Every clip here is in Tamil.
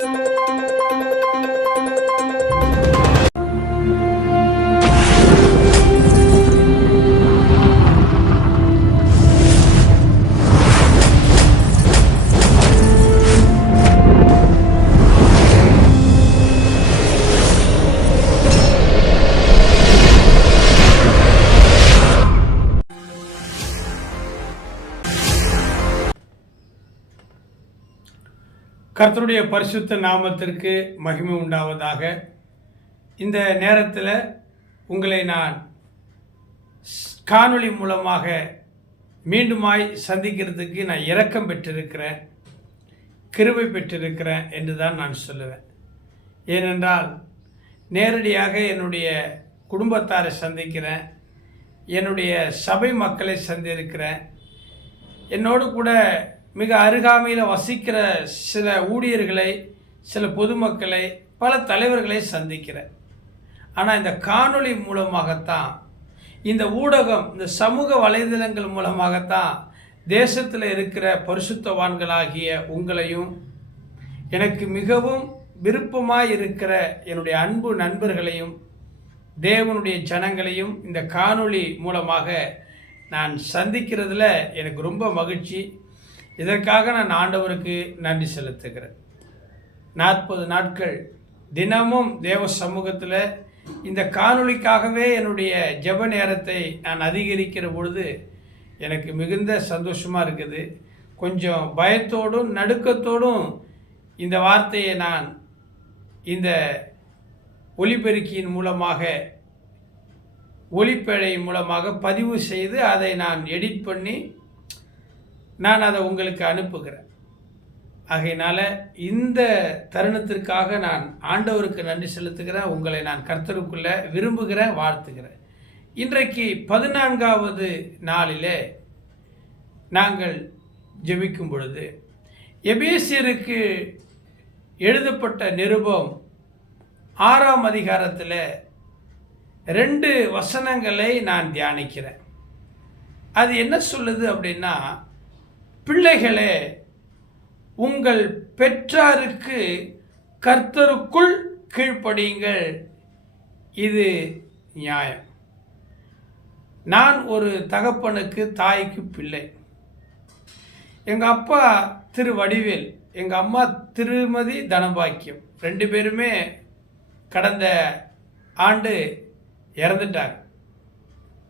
you. கர்த்தருடைய பரிசுத்த நாமத்திற்கு மகிமை உண்டாவதாக. இந்த நேரத்தில் உங்களை நான் ஸ்- காணொளி மூலமாக மீண்டுமாய் சந்திக்கிறதுக்கு நான் இரக்கம் பெற்றிருக்கிறேன் கிருபை பெற்றிருக்கிறேன் என்று தான் நான் சொல்லுவேன். ஏனென்றால் நேரடியாக என்னுடைய குடும்பத்தாரை சந்திக்கிறேன் என்னுடைய சபை மக்களை சந்திருக்கிறேன் என்னோடு கூட மிக அருகாமையில் வசிக்கிற சில ஊழியர்களை சில பொதுமக்களை பல தலைவர்களை சந்திக்கிறேன் ஆனால் இந்த காணொளி மூலமாகத்தான் இந்த ஊடகம் இந்த சமூக வலைதளங்கள் மூலமாகத்தான் தேசத்தில் இருக்கிற பரிசுத்தவான்களாகிய உங்களையும் எனக்கு மிகவும் விருப்பமாக இருக்கிற என்னுடைய அன்பு நண்பர்களையும் தேவனுடைய ஜனங்களையும் இந்த காணொளி மூலமாக நான் சந்திக்கிறதுல எனக்கு ரொம்ப மகிழ்ச்சி. இதற்காக நான் ஆண்டவருக்கு நன்றி செலுத்துகிறேன். நாற்பது நாட்கள் தினமும் தேவ சமூகத்தில் இந்த காணொளிக்காகவே என்னுடைய ஜெப நேரத்தை நான் அதிகரிக்கிற பொழுது எனக்கு மிகுந்த சந்தோஷமாக இருக்குது. கொஞ்சம் பயத்தோடும் நடுக்கத்தோடும் இந்த வார்த்தையை நான் இந்த ஒலிபெருக்கியின் மூலமாக ஒலிப்பேழை மூலமாக பதிவு செய்து அதை நான் எடிட் பண்ணி நான் அதை உங்களுக்கு அனுப்புகிறேன். ஆகையினால இந்த தருணத்திற்காக நான் ஆண்டவருக்கு நன்றி செலுத்துகிறேன் உங்களை நான் கர்த்தருக்குள்ள விரும்புகிறேன் வாழ்த்துகிறேன். இன்றைக்கு பதினான்காவது நாளிலே நாங்கள் ஜெபிக்கும் பொழுது எபேசியருக்கு எழுதப்பட்ட நிருபம் ஆறாம் அதிகாரத்தில் ரெண்டு வசனங்களை நான் தியானிக்கிறேன். அது என்ன சொல்லுது அப்படின்னா பிள்ளைகளே உங்கள் பெற்றாருக்கு கர்த்தருக்குள் கீழ்ப்படியுங்கள். இது நியாயம். நான் ஒரு தகப்பனுக்கு தாய்க்கு பிள்ளை. எங்கள் அப்பா திரு வடிவேல் எங்கள் அம்மா திருமதி தனபாக்கியம். ரெண்டு பேருமே கடந்த ஆண்டு இறந்துட்டாங்க.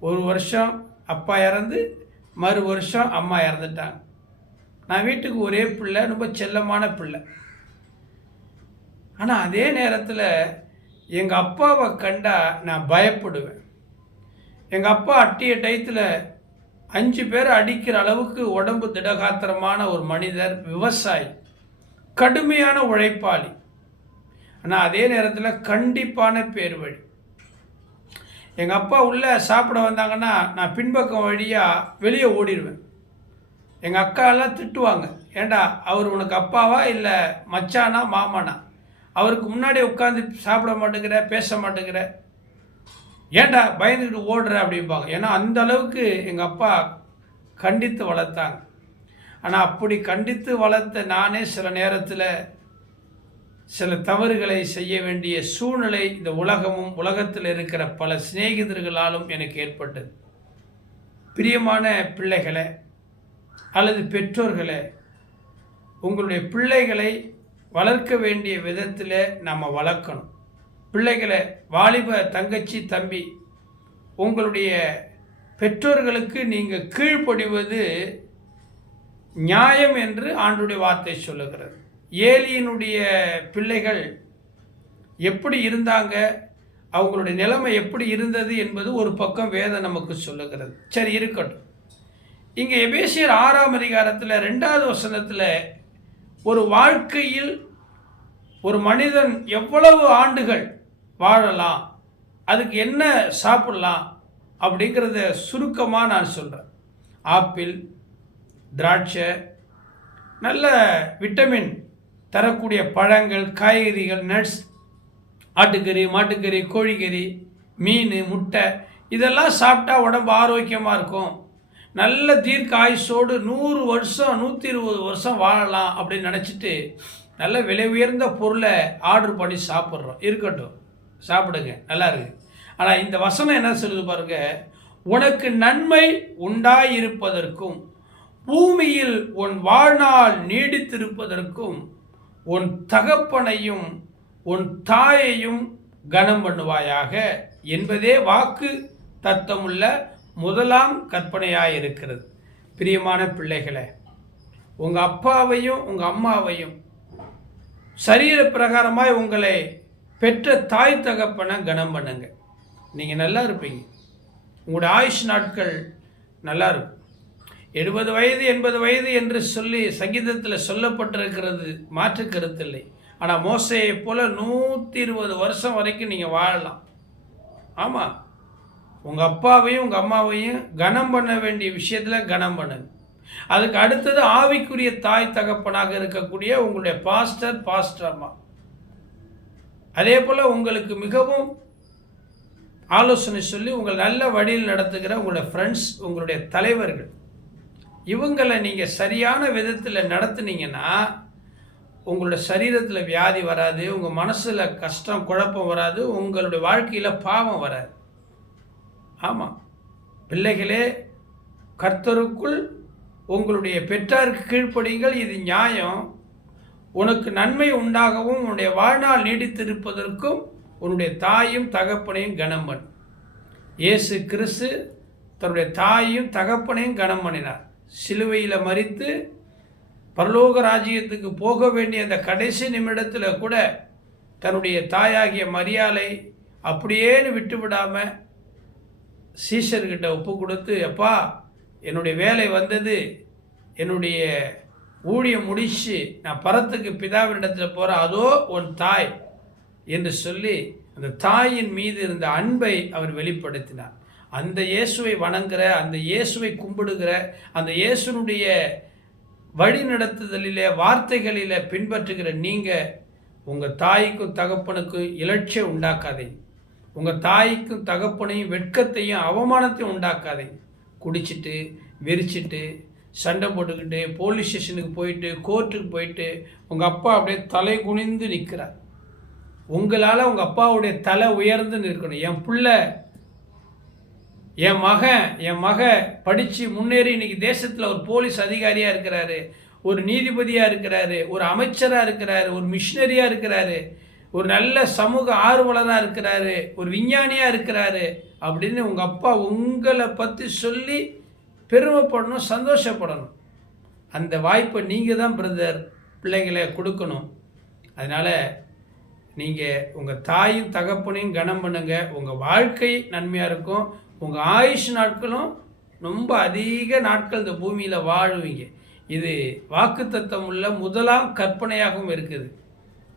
ஒரு வருஷம் அப்பா இறந்து மறு வருஷம் அம்மா இறந்துட்டாங்க. நான் வீட்டுக்கு ஒரே பிள்ளை ரொம்ப செல்லமான பிள்ளை. ஆனால் அதே நேரத்தில் எங்கள் அப்பாவை கண்டா நான் பயப்படுவேன். எங்கள் அப்பா அட்டிய டயத்தில் அஞ்சு பேர் அடிக்கிற அளவுக்கு உடம்பு திடகாத்திரமான ஒரு மனிதர் விவசாயி கடுமையான உழைப்பாளி. ஆனால் அதே நேரத்தில் கண்டிப்பான பேர் வழி எங்கள் அப்பா உள்ளே சாப்பிட வந்தாங்கன்னா நான் பின்பக்கம் வழியாக வெளியே ஓடிடுவேன். எங்கள் அக்காலாம் திட்டுவாங்க. ஏண்டா அவர் உனக்கு அப்பாவா இல்லை மச்சானா மாமானா? அவருக்கு முன்னாடி உட்காந்து சாப்பிட மாட்டேங்கிற பேச மாட்டேங்கிற. ஏண்டா பயந்துக்கிட்டு ஓடுற அப்படிம்பாங்க. ஏன்னா அந்த அளவுக்கு எங்கள் அப்பா கண்டித்து வளர்த்தாங்க. ஆனால் அப்படி கண்டித்து வளர்த்த நானே சில நேரத்தில் சில தவறுகளை செய்ய வேண்டிய சூழ்நிலை இந்த உலகமும் உலகத்தில் இருக்கிற பல சிநேகிதர்களாலும் எனக்கு ஏற்பட்டது. பிரியமான பிள்ளைகளை அல்லது பெற்றோர்களே உங்களுடைய பிள்ளைகளை வளர்க்க வேண்டிய விதத்தில் நம்ம வளர்க்கணும். பிள்ளைகளை வாலிப தங்கச்சி தம்பி உங்களுடைய பெற்றோர்களுக்கு நீங்கள் கீழ்ப்படிவது நியாயம் என்று ஆண்டுடைய வார்த்தை சொல்லுகிறது. ஏலியினுடைய பிள்ளைகள் எப்படி இருந்தாங்க? அவங்களுடைய நிலைமை எப்படி இருந்தது என்பது ஒரு பக்கம் வேதம் நமக்கு சொல்லுகிறது. சரி இருக்கட்டும். இங்கே எபேசியர் ஆறாம் அதிகாரத்தில் ரெண்டாவது வசனத்தில் ஒரு வாழ்க்கையில் ஒரு மனிதன் எவ்வளவு ஆண்டுகள் வாழலாம் அதுக்கு என்ன சாப்பிடலாம் அப்படிங்கிறத சுருக்கமாக நான் சொல்கிறேன் ஆப்பிள் திராட்சை நல்ல விட்டமின் தரக்கூடிய பழங்கள் காய்கறிகள் நட்ஸ் ஆட்டுக்கறி மாட்டுக்கறி கோழிக்கறி மீன் முட்டை இதெல்லாம் சாப்பிட்டா உடம்பு ஆரோக்கியமாக இருக்கும். நல்ல தீர்க்க ஆயுஷோடு நூறு வருஷம் நூற்றி இருபது வருஷம் வாழலாம் அப்படின்னு நினச்சிட்டு நல்ல விலை உயர்ந்த பொருளை ஆர்டர் பண்ணி சாப்பிட்றோம். இருக்கட்டும். சாப்பிடுங்க. நல்லா இருக்கு. ஆனால் இந்த வசனம் என்ன சொல்லுது பாருங்க? உனக்கு நன்மை உண்டாயிருப்பதற்கும் பூமியில் உன் வாழ்நாள் நீடித்திருப்பதற்கும் உன் தகப்பனையும் உன் தாயையும் கனம் பண்ணுவாயாக என்பதே வாக்கு தத்தமுள்ள முதலாம் கற்பனையாக இருக்கிறது பிரியமான பிள்ளைகளை உங்கள் அப்பாவையும் உங்கள் அம்மாவையும் சரீர பிரகாரமாய் உங்களை பெற்ற தாய் தகப்பனை கனம் பண்ணுங்க. நீங்கள் நல்லா இருப்பீங்க. உங்களோட ஆயுஷ் நாட்கள் நல்லா இருக்கும். எழுபது வயது எண்பது வயது என்று சொல்லி சங்கீதத்தில் சொல்லப்பட்டிருக்கிறது மாற்று கருத்தில்லை ஆனால் மோசையை போல் நூற்றி இருபது வருஷம் வரைக்கும் நீங்கள் வாழலாம். ஆமாம் உங்கள் அப்பாவையும் உங்கள் அம்மாவையும் கனம் பண்ண வேண்டிய விஷயத்தில் கனம் பண்ணுங்க. அதுக்கு அடுத்தது ஆவிக்குரிய தாய் தகப்பனாக இருக்கக்கூடிய உங்களுடைய பாஸ்டர் பாஸ்டர் அம்மா. அதே போல் உங்களுக்கு மிகவும் ஆலோசனை சொல்லி உங்கள் நல்ல வழியில் நடத்துகிற உங்களுடைய ஃப்ரெண்ட்ஸ் உங்களுடைய தலைவர்கள். இவங்களை நீங்கள் சரியான விதத்தில் நடத்துனீங்கன்னா உங்களோட சரீரத்தில் வியாதி வராது உங்கள் மனசில் கஷ்டம் குழப்பம் வராது உங்களுடைய வாழ்க்கையில் பாவம் வராது. ஆமாம். பிள்ளைகளே கர்த்தருக்குள் உங்களுடைய பெற்றாருக்கு கீழ்ப்படிங்கள் இது நியாயம். உனக்கு நன்மை உண்டாகவும் உன்னுடைய வாழ்நாள் நீடித்திருப்பதற்கும் உன்னுடைய தாயும் தகப்பனையும் கனம் பண்ணு இயேசு கிறிஸ்து தன்னுடைய தாயும் தகப்பனையும் கனம் பண்ணினார் சிலுவையில் மறித்து பரலோக ராஜ்யத்துக்கு போக வேண்டிய அந்த கடைசி நிமிடத்தில் கூட தன்னுடைய தாயாகிய மரியாதை அப்படியேன்னு விட்டு விடாமல் சீஷர்கிட்ட ஒப்பு கொடுத்து அப்பா என்னுடைய வேலை வந்தது. என்னுடைய ஊழியம் முடிச்சு நான் பரத்துக்கு பிதாவினிடத்தில் போகிறேன் அதோ உன் தாய். என்று சொல்லி அந்த தாயின் மீது இருந்த அன்பை அவர் வெளிப்படுத்தினார். அந்த இயேசுவை வணங்குற அந்த இயேசுவை கும்பிடுகிற அந்த இயேசுனுடைய வழி நடத்துதலிலே வார்த்தைகளில் பின்பற்றுகிற நீங்கள் உங்கள் தாய்க்கும் தகப்பனுக்கும் இலட்சியம் உண்டாக்காதீங்க. உங்கள் தாய்க்கும் தகப்பனையும் வெட்கத்தையும் அவமானத்தையும் உண்டாக்காதீங்க. குடிச்சிட்டு வெறிச்சிட்டு சண்டை போட்டுக்கிட்டு போலீஸ் ஸ்டேஷனுக்கு போயிட்டு கோர்ட்டுக்கு போயிட்டு உங்கள் அப்பா அப்படியே தலை குனிந்து நிற்கிறார் உங்களால் உங்கள் அப்பாவுடைய தலை உயர்ந்து நிற்கணும். என் பிள்ளை என் மகன் என் மக படித்து முன்னேறி இன்றைக்கி தேசத்தில் ஒரு போலீஸ் அதிகாரியாக இருக்கிறாரு ஒரு நீதிபதியாக இருக்கிறாரு ஒரு அமைச்சராக இருக்கிறாரு ஒரு மிஷினரியாக இருக்கிறாரு. ஒரு நல்ல சமூக ஆர்வலராக இருக்கிறாரு ஒரு விஞ்ஞானியாக இருக்கிறாரு அப்படின்னு உங்கள் அப்பா உங்களை பற்றி சொல்லி பெருமைப்படணும் சந்தோஷப்படணும். அந்த வாய்ப்பை நீங்கள் தான் பிரதர் பிள்ளைங்களை கொடுக்கணும். அதனால் நீங்கள் உங்கள் தாயும் தகப்பனையும் கனம் பண்ணுங்கள் உங்கள் வாழ்க்கை நன்மையாக இருக்கும். உங்கள் ஆயுஷ் நாட்களும் ரொம்ப அதிக நாட்கள் இந்த பூமியில் வாழுவீங்க. இது வாக்குத்தத்தம் உள்ள முதலாம் கற்பனையாகவும் இருக்குது.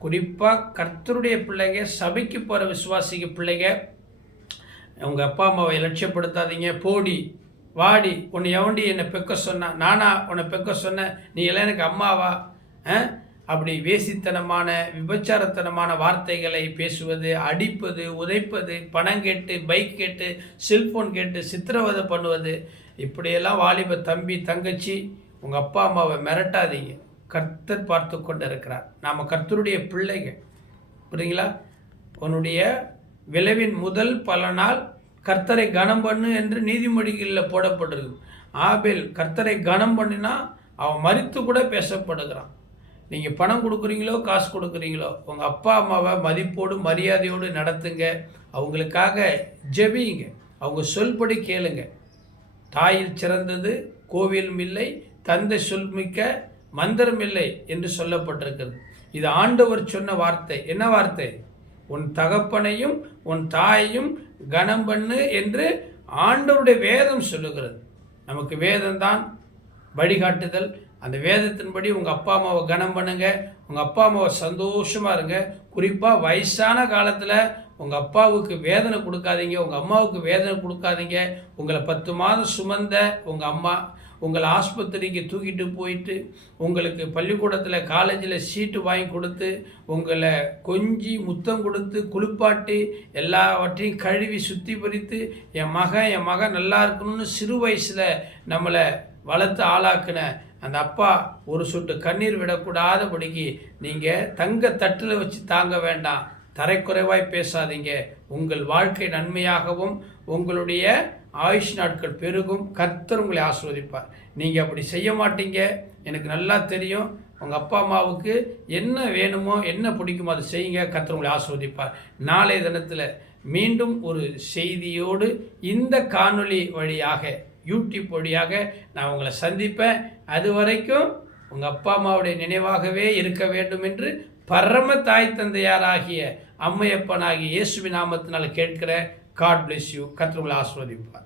குறிப்பாக கர்த்தருடைய பிள்ளைங்க சபைக்கு போகிற விசுவாசிக்க பிள்ளைங்க உங்கள் அப்பா அம்மாவை லட்சியப்படுத்தாதீங்க. போடி வாடி உன்னை எவண்டி என்னை பெக்க சொன்னான் நானா உன்னை பெக்க சொன்னேன் நீ எல்லாம் எனக்கு அம்மாவா அப்படி வேசித்தனமான விபச்சாரத்தனமான வார்த்தைகளை பேசுவது அடிப்பது உதைப்பது பணம் கேட்டு பைக் கேட்டு செல்ஃபோன் கேட்டு சித்திரவதை பண்ணுவது இப்படியெல்லாம் வாலிப தம்பி தங்கச்சி உங்கள் அப்பா அம்மாவை மிரட்டாதீங்க. கர்த்தர் பார்த்து கொண்டு இருக்கிறார் நாம் கர்த்தருடைய பிள்ளைகள். புரியுங்களா உன்னுடைய விளைவின் முதல் பலனால் கர்த்தரை கனம் பண்ணு என்று நீதிமொழிகளில் போடப்படுது ஆபேல் கர்த்தரை கனம் பண்ணினா அவன் மறித்து கூட பேசப்படுகிறான். நீங்கள் பணம் கொடுக்குறீங்களோ காசு கொடுக்குறீங்களோ உங்கள் அப்பா அம்மாவை மதிப்போடு மரியாதையோடு நடத்துங்க. அவங்களுக்காக ஜெபியுங்க அவங்க சொல்படி கேளுங்க. தாயில் சிறந்தது கோவிலும் இல்லை தந்தை சொல்மிக்க மந்திரம் இல்லை என்று சொல்லப்பட்டிருக்கிறது. இது ஆண்டவர் சொன்ன வார்த்தை. என்ன வார்த்தை? உன் தகப்பனையும் உன் தாயையும் கனம் பண்ணு என்று ஆண்டவருடைய வேதம் சொல்லுகிறது. நமக்கு வேதம் தான் வழிகாட்டுதல். அந்த வேதத்தின்படி உங்கள் அப்பா அம்மாவை கனம் பண்ணுங்க. உங்கள் அப்பா அம்மாவை சந்தோஷமாக இருங்க. குறிப்பாக வயசான காலத்தில் உங்கள் அப்பாவுக்கு வேதனை கொடுக்காதீங்க. உங்கள் அம்மாவுக்கு வேதனை கொடுக்காதீங்க. உங்களை பத்து மாதம் சுமந்த உங்கள் அம்மா உங்களை ஆஸ்பத்திரிக்கு தூக்கிட்டு போயிட்டு உங்களுக்கு பள்ளிக்கூடத்தில் காலேஜில் சீட்டு வாங்கி கொடுத்து உங்களை கொஞ்சி முத்தம் கொடுத்து குளிப்பாட்டி எல்லாவற்றையும் கழுவி சுத்தி பறித்து என் மகன் என் மகன் நல்லா இருக்கணும்னு சிறு வயசில் நம்மளை வளர்த்து ஆளாக்குன அந்த அப்பா ஒரு சொட்டு கண்ணீர் விடக்கூடாதபடிக்கு நீங்கள் தங்க தட்டில் வச்சு தாங்க வேண்டாம். தரைக்குறைவாய் பேசாதீங்க. உங்கள் வாழ்க்கை நன்மையாகவும் உங்களுடைய ஆயுஷ் நாட்கள் பெருகும் கர்த்தர் உங்களை ஆஸ்வதிப்பார் நீங்கள் அப்படி செய்ய மாட்டீங்க. எனக்கு நல்லா தெரியும். உங்கள் அப்பா அம்மாவுக்கு என்ன வேணுமோ என்ன பிடிக்குமோ அதை செய்யுங்க. கர்த்தர் உங்களை ஆஸ்வதிப்பார் நாளைய தினத்தில் மீண்டும் ஒரு செய்தியோடு இந்த காணொளி வழியாக யூடியூப் வழியாக நான் உங்களை சந்திப்பேன். அது வரைக்கும் உங்கள் அப்பா அம்மாவுடைய நினைவாகவே இருக்க வேண்டும் என்று பரம தாய் தந்தையாராகிய அம்மையப்பனாகிய இயேசுவி நாமத்தினால் கேட்கிறேன் காட் bless யூ கர்த்தர் உங்களை ஆஸ்வதிப்பார்